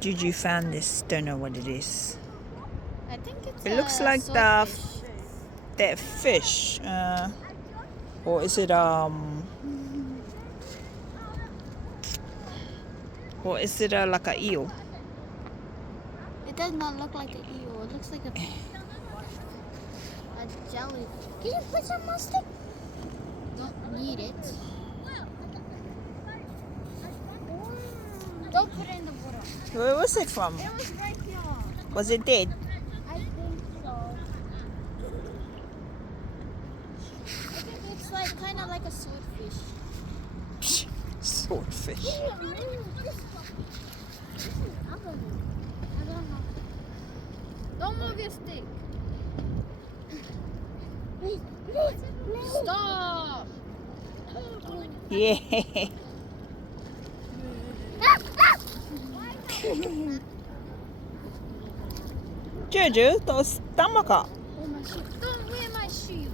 Juju found this. Don't know what it is. I think it's It looks like that fish. Or is it Or is it like a eel? It does not look like an eel. It looks like a jelly. Can you put some mustard? Don't need it. Don't put it in the water. Where was it from? It was right here. Was it dead? I think so. I think it's like kind of like a swordfish. Swordfish. I don't know. Don't move your stick. Stop. Yeah. Juju, to tama ka. Oh my shoe. Don't wear my shoe.